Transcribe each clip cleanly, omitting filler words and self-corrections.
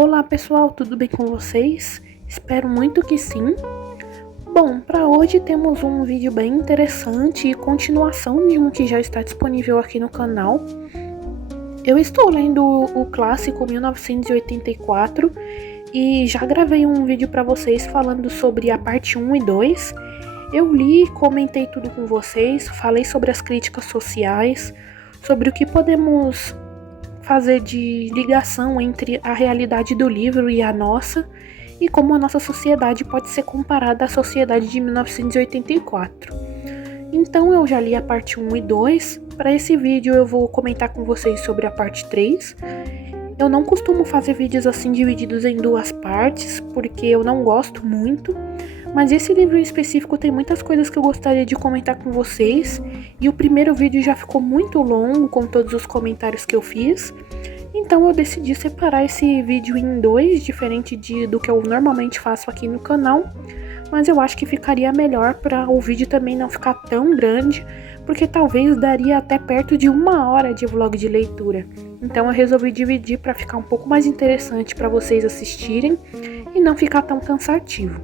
Olá pessoal, tudo bem com vocês? Espero muito que sim. Bom, para hoje temos um vídeo bem interessante e continuação de um que já está disponível aqui no canal. Eu estou lendo o clássico 1984 e já gravei um vídeo para vocês falando sobre a parte 1 e 2. Eu li, comentei tudo com vocês, falei sobre as críticas sociais, sobre o que podemos fazer de ligação entre a realidade do livro e a nossa, e como a nossa sociedade pode ser comparada à sociedade de 1984. Então eu já li a parte 1 e 2, para esse vídeo eu vou comentar com vocês sobre a parte 3. Eu não costumo fazer vídeos assim divididos em duas partes, porque eu não gosto muito, mas esse livro em específico tem muitas coisas que eu gostaria de comentar com vocês, e o primeiro vídeo já ficou muito longo com todos os comentários que eu fiz, então eu decidi separar esse vídeo em dois, diferente do que eu normalmente faço aqui no canal, mas eu acho que ficaria melhor para o vídeo também não ficar tão grande, porque talvez daria até perto de 1 hora de vlog de leitura. Então eu resolvi dividir para ficar um pouco mais interessante para vocês assistirem e não ficar tão cansativo.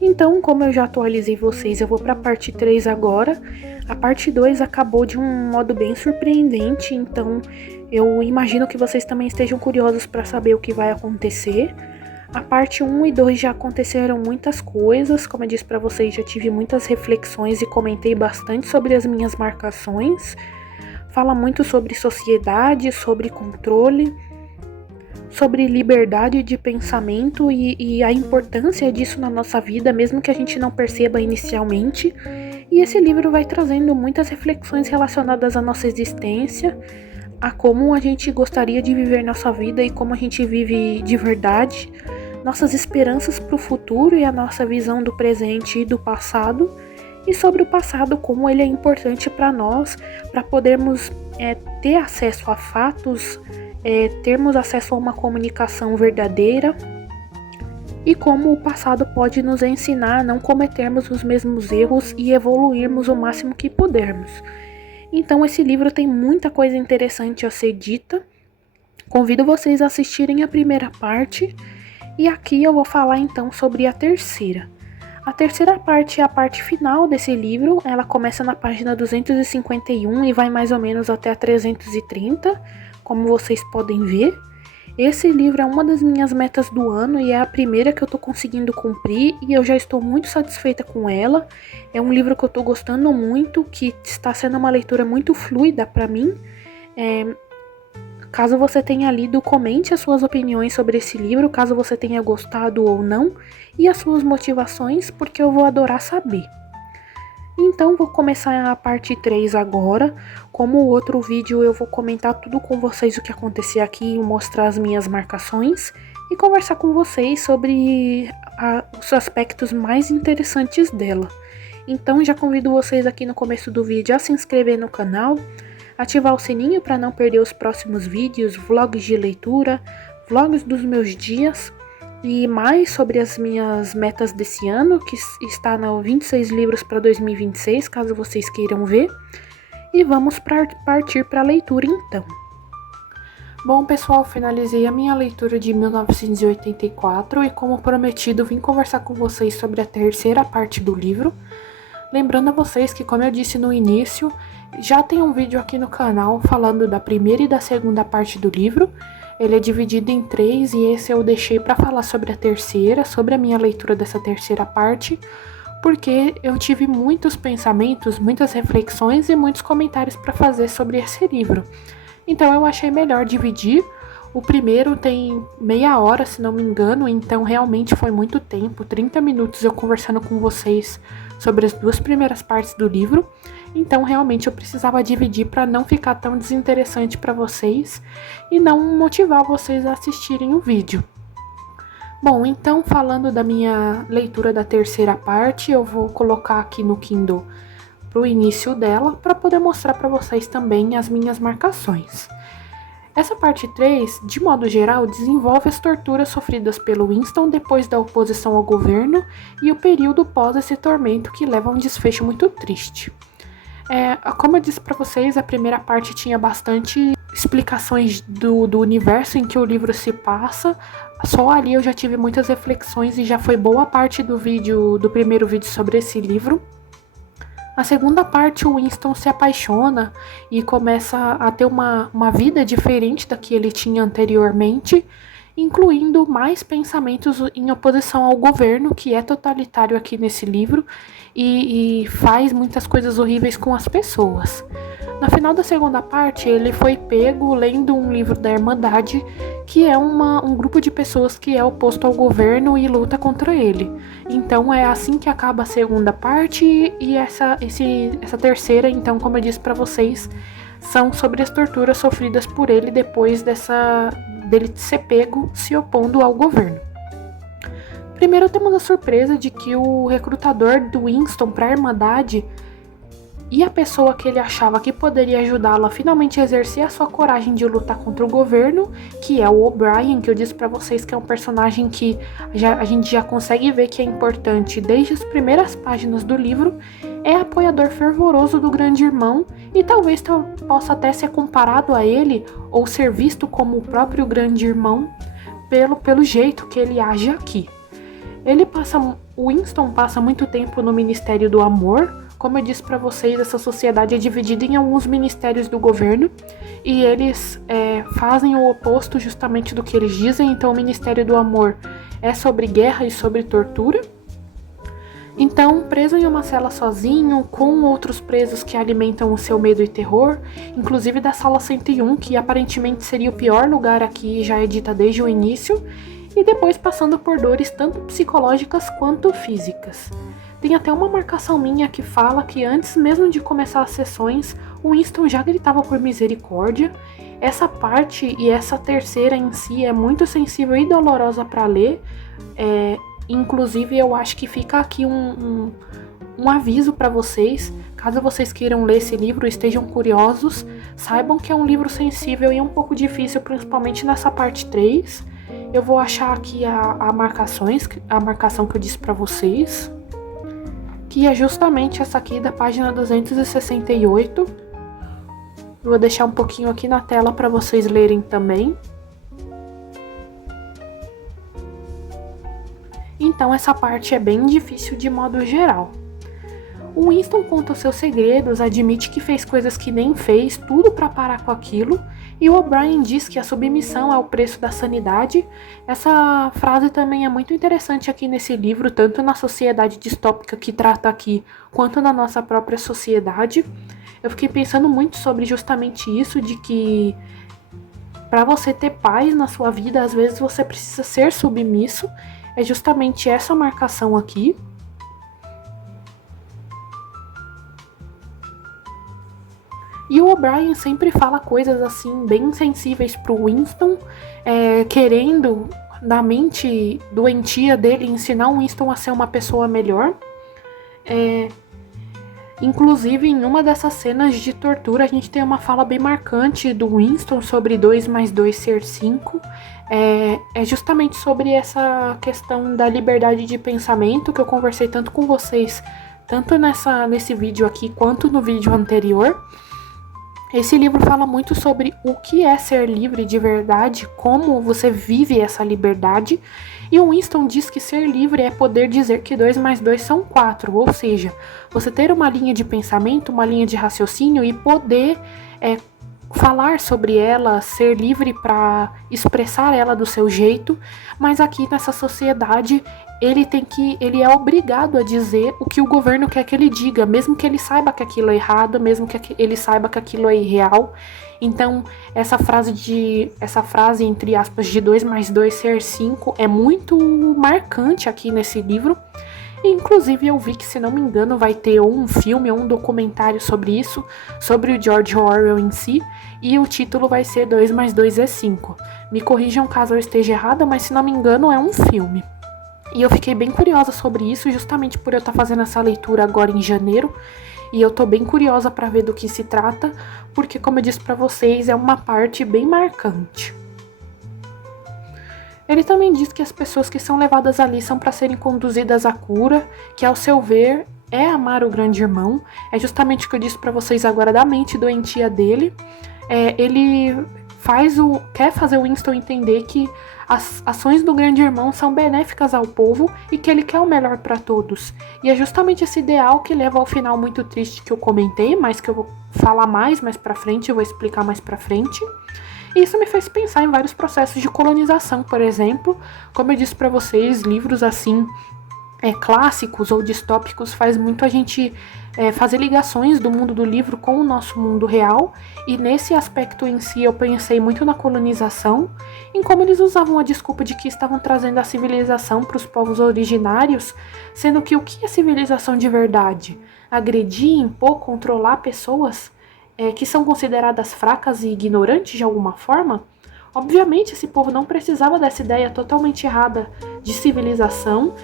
Então, como eu já atualizei vocês, eu vou para a parte 3 agora. A parte 2 acabou de um modo bem surpreendente, então eu imagino que vocês também estejam curiosos para saber o que vai acontecer. A parte 1 e 2 já aconteceram muitas coisas, como eu disse para vocês, já tive muitas reflexões e comentei bastante sobre as minhas marcações. Fala muito sobre sociedade, sobre controle, sobre liberdade de pensamento e a importância disso na nossa vida, mesmo que a gente não perceba inicialmente. E esse livro vai trazendo muitas reflexões relacionadas à nossa existência, a como a gente gostaria de viver nossa vida e como a gente vive de verdade, nossas esperanças para o futuro e a nossa visão do presente e do passado, e sobre o passado, como ele é importante para nós, para podermos ter acesso a fatos, termos acesso a uma comunicação verdadeira, e como o passado pode nos ensinar a não cometermos os mesmos erros e evoluirmos o máximo que pudermos. Então esse livro tem muita coisa interessante a ser dita. Convido vocês a assistirem a primeira parte, e aqui eu vou falar então sobre a terceira. A terceira parte é a parte final desse livro, ela começa na página 251 e vai mais ou menos até a 330, como vocês podem ver. Esse livro é uma das minhas metas do ano e é a primeira que eu tô conseguindo cumprir, e eu já estou muito satisfeita com ela. É um livro que eu tô gostando muito, que está sendo uma leitura muito fluida para mim. Caso você tenha lido, comente as suas opiniões sobre esse livro, caso você tenha gostado ou não, e as suas motivações, porque eu vou adorar saber. Então vou começar a parte 3 agora. Como o outro vídeo, eu vou comentar tudo com vocês o que acontecer aqui, mostrar as minhas marcações e conversar com vocês sobre os aspectos mais interessantes dela. Então já convido vocês aqui no começo do vídeo a se inscrever no canal, ativar o sininho para não perder os próximos vídeos, vlogs de leitura, vlogs dos meus dias e mais sobre as minhas metas desse ano, que está no 26 livros para 2026, caso vocês queiram ver. E vamos partir para a leitura então. Bom pessoal, finalizei a minha leitura de 1984 e, como prometido, vim conversar com vocês sobre a terceira parte do livro. Lembrando a vocês que, como eu disse no início, já tem um vídeo aqui no canal falando da primeira e da segunda parte do livro. Ele é dividido em 3 e esse eu deixei para falar sobre a terceira, sobre a minha leitura dessa terceira parte, porque eu tive muitos pensamentos, muitas reflexões e muitos comentários para fazer sobre esse livro. Então eu achei melhor dividir. O primeiro tem meia hora, se não me engano, então realmente foi muito tempo, 30 minutos eu conversando com vocês sobre as duas primeiras partes do livro. Então realmente eu precisava dividir para não ficar tão desinteressante para vocês e não motivar vocês a assistirem o vídeo. Bom, então falando da minha leitura da terceira parte, eu vou colocar aqui no Kindle para o início dela, para poder mostrar para vocês também as minhas marcações. Essa parte 3, de modo geral, desenvolve as torturas sofridas pelo Winston depois da oposição ao governo e o período pós esse tormento, que leva a um desfecho muito triste. Como eu disse para vocês, a primeira parte tinha bastante explicações do universo em que o livro se passa. Só ali eu já tive muitas reflexões e já foi boa parte do primeiro vídeo sobre esse livro. Na segunda parte, o Winston se apaixona e começa a ter uma vida diferente da que ele tinha anteriormente, incluindo mais pensamentos em oposição ao governo, que é totalitário aqui nesse livro, e faz muitas coisas horríveis com as pessoas. No final da segunda parte, ele foi pego lendo um livro da Irmandade, que é um grupo de pessoas que é oposto ao governo e luta contra ele. Então é assim que acaba a segunda parte, e essa terceira, então, como eu disse para vocês, são sobre as torturas sofridas por ele depois dele ser pego se opondo ao governo. Primeiro temos a surpresa de que o recrutador do Winston para a Irmandade e a pessoa que ele achava que poderia ajudá-lo a finalmente exercer a sua coragem de lutar contra o governo, que é o O'Brien, que eu disse pra vocês que é um personagem que a gente já consegue ver que é importante desde as primeiras páginas do livro, é apoiador fervoroso do Grande Irmão e talvez possa até ser comparado a ele ou ser visto como o próprio Grande Irmão pelo jeito que ele age aqui. O Winston passa muito tempo no Ministério do Amor. Como eu disse para vocês, essa sociedade é dividida em alguns ministérios do governo e eles fazem o oposto justamente do que eles dizem. Então, o Ministério do Amor é sobre guerra e sobre tortura. Então, preso em uma cela sozinho, com outros presos que alimentam o seu medo e terror, inclusive da sala 101, que aparentemente seria o pior lugar aqui, já é dita desde o início, e depois passando por dores tanto psicológicas quanto físicas. Tem até uma marcação minha que fala que antes mesmo de começar as sessões, o Winston já gritava por misericórdia. Essa parte e essa terceira em si é muito sensível e dolorosa para ler. Inclusive eu acho que fica aqui um aviso para vocês. Caso vocês queiram ler esse livro e estejam curiosos, saibam que é um livro sensível e um pouco difícil, principalmente nessa parte 3. Eu vou achar aqui a marcação que eu disse para vocês, que é justamente essa aqui da página 268. Vou deixar um pouquinho aqui na tela para vocês lerem também. Então essa parte é bem difícil de modo geral. O Winston conta os seus segredos, admite que fez coisas que nem fez, tudo para parar com aquilo, e o O'Brien diz que a submissão é o preço da sanidade. Essa frase também é muito interessante aqui nesse livro, tanto na sociedade distópica que trata aqui, quanto na nossa própria sociedade. Eu fiquei pensando muito sobre justamente isso, de que para você ter paz na sua vida, às vezes você precisa ser submisso. É justamente essa marcação aqui. E o O'Brien sempre fala coisas assim bem sensíveis pro Winston, querendo, na mente doentia dele, ensinar o Winston a ser uma pessoa melhor. Inclusive, em uma dessas cenas de tortura, a gente tem uma fala bem marcante do Winston sobre 2 mais 2 ser 5. É justamente sobre essa questão da liberdade de pensamento que eu conversei tanto com vocês, tanto nesse vídeo aqui, quanto no vídeo anterior. Esse livro fala muito sobre o que é ser livre de verdade, como você vive essa liberdade. E o Winston diz que ser livre é poder dizer que 2 mais 2 são 4, ou seja, você ter uma linha de pensamento, uma linha de raciocínio e poder falar sobre ela, ser livre para expressar ela do seu jeito. Mas aqui nessa sociedade ele é obrigado a dizer o que o governo quer que ele diga, mesmo que ele saiba que aquilo é errado, mesmo que ele saiba que aquilo é irreal. Então, essa frase entre aspas de 2 mais 2 ser 5 é muito marcante aqui nesse livro. Inclusive, eu vi que, se não me engano, vai ter um filme ou um documentário sobre isso, sobre o George Orwell em si, e o título vai ser 2 mais 2 é 5. Me corrijam caso eu esteja errada, mas se não me engano é um filme. E eu fiquei bem curiosa sobre isso, justamente por eu estar fazendo essa leitura agora em janeiro. E eu tô bem curiosa para ver do que se trata, porque, como eu disse para vocês, é uma parte bem marcante. Ele também diz que as pessoas que são levadas ali são para serem conduzidas à cura, que, ao seu ver, é amar o Grande Irmão. É justamente o que eu disse para vocês agora da mente doentia dele. ele quer fazer o Winston entender que as ações do grande irmão são benéficas ao povo e que ele quer o melhor para todos. E é justamente esse ideal que leva ao final muito triste que eu comentei, mas que eu vou falar mais pra frente, eu vou explicar mais pra frente. E isso me fez pensar em vários processos de colonização, por exemplo. Como eu disse para vocês, livros assim, clássicos ou distópicos faz muito a gente fazer ligações do mundo do livro com o nosso mundo real, e nesse aspecto em si eu pensei muito na colonização, em como eles usavam a desculpa de que estavam trazendo a civilização para os povos originários, sendo que o que é civilização de verdade? Agredir, impor, controlar pessoas que são consideradas fracas e ignorantes de alguma forma? Obviamente esse povo não precisava dessa ideia totalmente errada de civilização.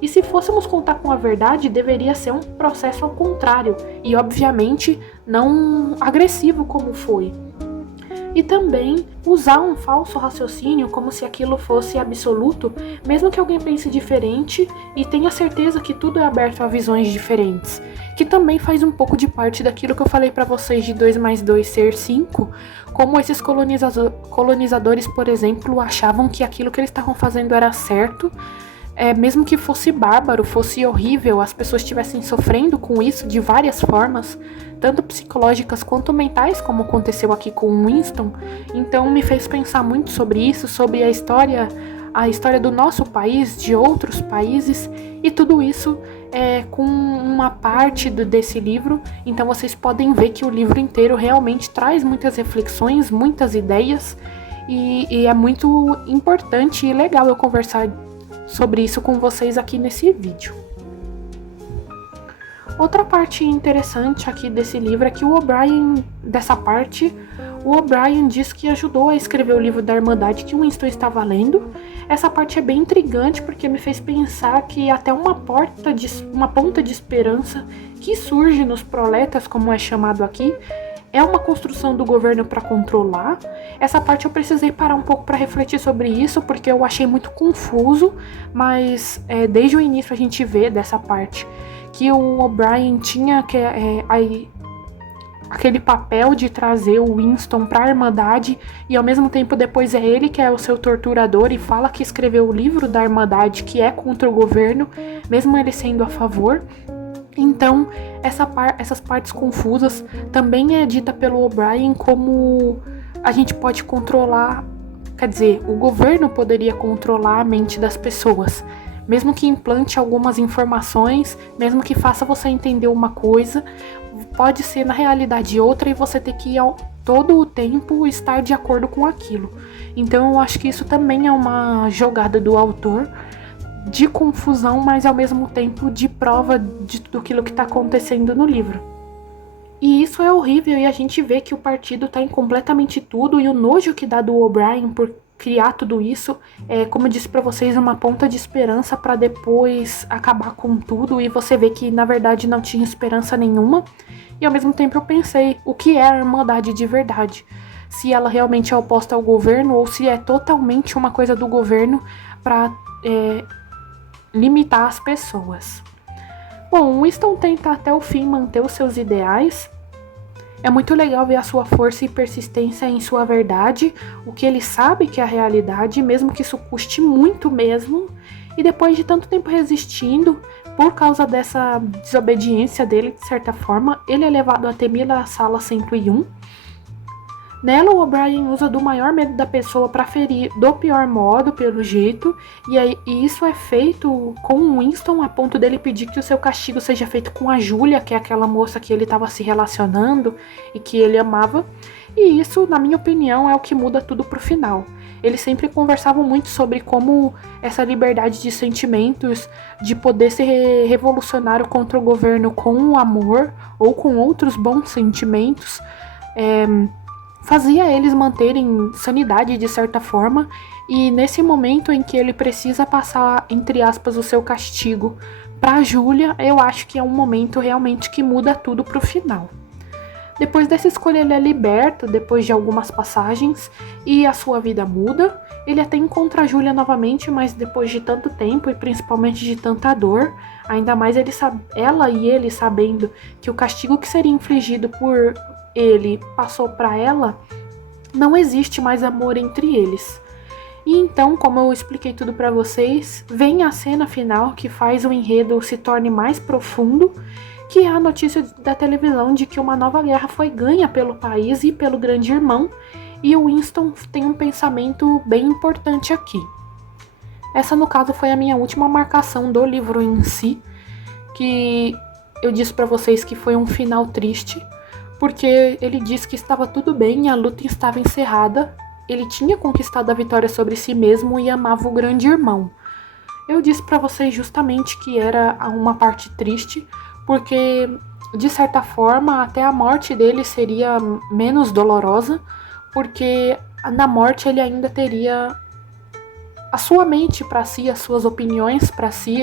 E se fôssemos contar com a verdade, deveria ser um processo ao contrário, e obviamente não agressivo como foi. E também usar um falso raciocínio como se aquilo fosse absoluto, mesmo que alguém pense diferente e tenha certeza que tudo é aberto a visões diferentes, que também faz um pouco de parte daquilo que eu falei para vocês de 2 mais 2 ser 5, como esses colonizadores, por exemplo, achavam que aquilo que eles estavam fazendo era certo, mesmo que fosse bárbaro, fosse horrível, as pessoas estivessem sofrendo com isso de várias formas, tanto psicológicas quanto mentais, como aconteceu aqui com o Winston. Então me fez pensar muito sobre isso, sobre a história do nosso país, de outros países, e tudo isso com uma parte desse livro. Então vocês podem ver que o livro inteiro realmente traz muitas reflexões, muitas ideias, e é muito importante e legal eu conversar sobre isso com vocês aqui nesse vídeo. Outra parte interessante aqui desse livro é que o O'Brien diz que ajudou a escrever o livro da Irmandade que o Winston estava lendo. Essa parte é bem intrigante porque me fez pensar que até uma ponta de esperança que surge nos proletas, como é chamado aqui, é uma construção do governo para controlar. Essa parte eu precisei parar um pouco para refletir sobre isso, porque eu achei muito confuso, mas desde o início a gente vê dessa parte que o O'Brien tinha aquele papel de trazer o Winston para a Irmandade, e ao mesmo tempo depois é ele que é o seu torturador e fala que escreveu o livro da Irmandade que é contra o governo, mesmo ele sendo a favor. Então, essas partes confusas também é dita pelo O'Brien como a gente pode controlar, quer dizer, o governo poderia controlar a mente das pessoas, mesmo que implante algumas informações, mesmo que faça você entender uma coisa, pode ser na realidade outra e você ter que todo o tempo estar de acordo com aquilo. Então eu acho que isso também é uma jogada do autor, de confusão, mas ao mesmo tempo de prova de tudo aquilo que está acontecendo no livro. E isso é horrível, e a gente vê que o partido está em completamente tudo, e o nojo que dá do O'Brien por criar tudo isso como eu disse para vocês, uma ponta de esperança para depois acabar com tudo, e você vê que na verdade não tinha esperança nenhuma. E ao mesmo tempo eu pensei, o que é a Irmandade de verdade? Se ela realmente é oposta ao governo, ou se é totalmente uma coisa do governo para limitar as pessoas. Bom, Winston tenta até o fim manter os seus ideais. É muito legal ver a sua força e persistência em sua verdade, o que ele sabe que é a realidade, mesmo que isso custe muito mesmo. E depois de tanto tempo resistindo, por causa dessa desobediência dele, de certa forma, ele é levado a temida sala 101. Nela, o O'Brien usa do maior medo da pessoa para ferir do pior modo, pelo jeito, e isso é feito com o Winston a ponto dele pedir que o seu castigo seja feito com a Julia, que é aquela moça que ele estava se relacionando e que ele amava, e isso, na minha opinião, é o que muda tudo pro final. Eles sempre conversavam muito sobre como essa liberdade de sentimentos, de poder ser revolucionário contra o governo com o amor ou com outros bons sentimentos, fazia eles manterem sanidade de certa forma, e nesse momento em que ele precisa passar, entre aspas, o seu castigo pra Julia, eu acho que é um momento realmente que muda tudo pro final. Depois dessa escolha ele é liberto, depois de algumas passagens, e a sua vida muda. Ele até encontra a Julia novamente, mas depois de tanto tempo e principalmente de tanta dor, ainda mais ela e ele sabendo que o castigo que seria infligido por ele passou para ela, não existe mais amor entre eles. E então, como eu expliquei tudo para vocês, vem a cena final que faz o enredo se torne mais profundo, que é a notícia da televisão de que uma nova guerra foi ganha pelo país e pelo grande irmão, e o Winston tem um pensamento bem importante aqui. Essa, no caso, foi a minha última marcação do livro em si, que eu disse para vocês que foi um final triste, porque ele disse que estava tudo bem, a luta estava encerrada, ele tinha conquistado a vitória sobre si mesmo e amava o grande irmão. Eu disse para vocês justamente que era uma parte triste, porque, de certa forma, até a morte dele seria menos dolorosa, porque na morte ele ainda teria a sua mente para si, as suas opiniões para si,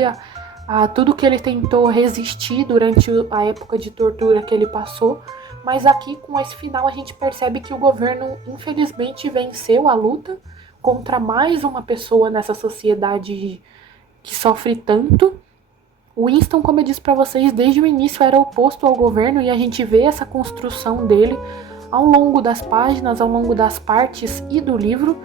a tudo que ele tentou resistir durante a época de tortura que ele passou. Mas aqui, com esse final, a gente percebe que o governo, infelizmente, venceu a luta contra mais uma pessoa nessa sociedade que sofre tanto. O Winston, como eu disse para vocês, desde o início era oposto ao governo, e a gente vê essa construção dele ao longo das páginas, ao longo das partes e do livro.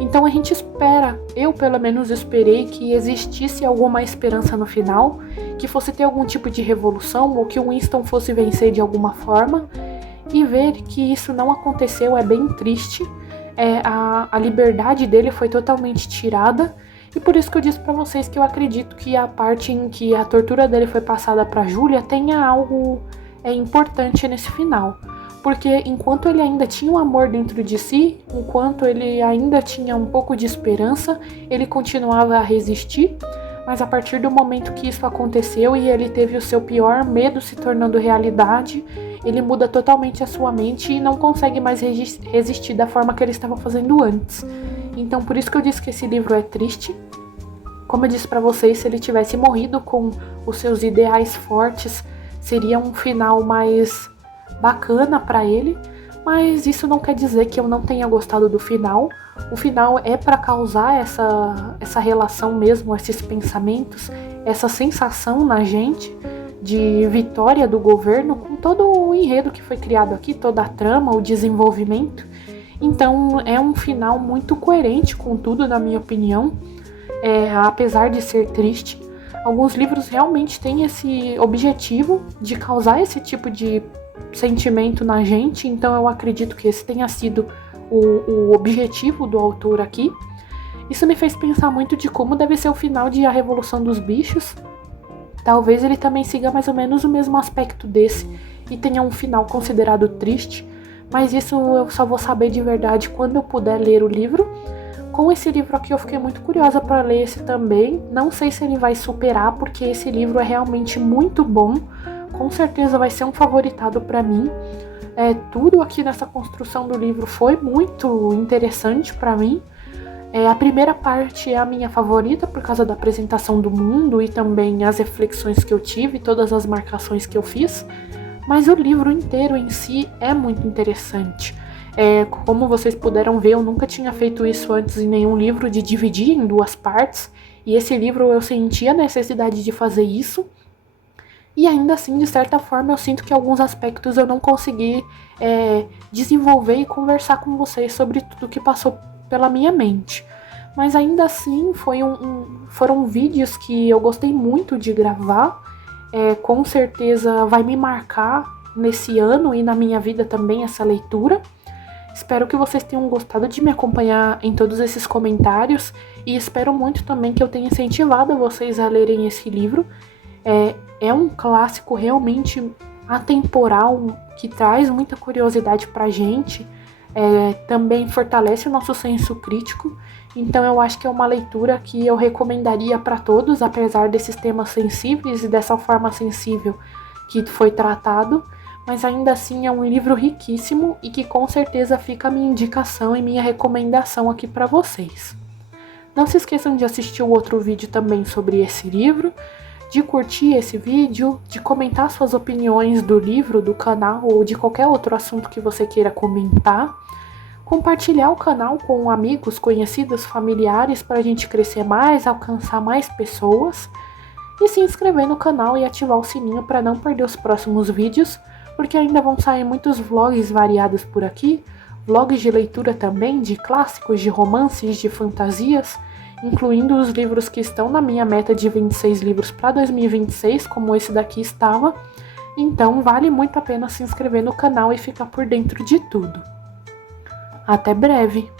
Então a gente espera, eu pelo menos esperei que existisse alguma esperança no final, que fosse ter algum tipo de revolução ou que o Winston fosse vencer de alguma forma, e ver que isso não aconteceu é bem triste. A liberdade dele foi totalmente tirada, e por isso que eu disse pra vocês que eu acredito que a parte em que a tortura dele foi passada pra Julia tenha algo importante nesse final. Porque enquanto ele ainda tinha um amor dentro de si, enquanto ele ainda tinha um pouco de esperança, ele continuava a resistir, mas a partir do momento que isso aconteceu e ele teve o seu pior medo se tornando realidade, ele muda totalmente a sua mente e não consegue mais resistir da forma que ele estava fazendo antes. Então por isso que eu disse que esse livro é triste. Como eu disse pra vocês, se ele tivesse morrido com os seus ideais fortes, seria um final mais bacana pra ele, mas isso não quer dizer que eu não tenha gostado do final. O final é pra causar essa relação mesmo, esses pensamentos, essa sensação na gente de vitória do governo, com todo o enredo que foi criado aqui, toda a trama, o desenvolvimento. Então é um final muito coerente com tudo, na minha opinião. Apesar de ser triste, alguns livros realmente têm esse objetivo de causar esse tipo de sentimento na gente, então eu acredito que esse tenha sido o objetivo do autor aqui. Isso me fez pensar muito de como deve ser o final de A Revolução dos Bichos. Talvez ele também siga mais ou menos o mesmo aspecto desse e tenha um final considerado triste, mas isso eu só vou saber de verdade quando eu puder ler o livro. Com esse livro aqui eu fiquei muito curiosa para ler esse também. Não sei se ele vai superar, porque esse livro é realmente muito bom. Com certeza vai ser um favoritado para mim. Tudo aqui nessa construção do livro foi muito interessante para mim. A primeira parte é a minha favorita por causa da apresentação do mundo e também as reflexões que eu tive, todas as marcações que eu fiz. Mas o livro inteiro em si é muito interessante. Como vocês puderam ver, eu nunca tinha feito isso antes em nenhum livro, de dividir em duas partes. E esse livro eu senti a necessidade de fazer isso. E ainda assim, de certa forma, eu sinto que alguns aspectos eu não consegui desenvolver e conversar com vocês sobre tudo que passou pela minha mente. Mas ainda assim, foram vídeos que eu gostei muito de gravar. Com certeza vai me marcar nesse ano e na minha vida também essa leitura. Espero que vocês tenham gostado de me acompanhar em todos esses comentários e espero muito também que eu tenha incentivado vocês a lerem esse livro. É um clássico realmente atemporal que traz muita curiosidade pra gente, também fortalece o nosso senso crítico, então eu acho que é uma leitura que eu recomendaria para todos, apesar desses temas sensíveis e dessa forma sensível que foi tratado, mas ainda assim é um livro riquíssimo e que com certeza fica a minha indicação e minha recomendação aqui para vocês. Não se esqueçam de assistir o outro vídeo também sobre esse livro, de curtir esse vídeo, de comentar suas opiniões do livro, do canal ou de qualquer outro assunto que você queira comentar, compartilhar o canal com amigos, conhecidos, familiares para a gente crescer mais, alcançar mais pessoas e se inscrever no canal e ativar o sininho para não perder os próximos vídeos, porque ainda vão sair muitos vlogs variados por aqui, vlogs de leitura também, de clássicos, de romances, de fantasias, incluindo os livros que estão na minha meta de 26 livros para 2026, como esse daqui estava. Então vale muito a pena se inscrever no canal e ficar por dentro de tudo. Até breve!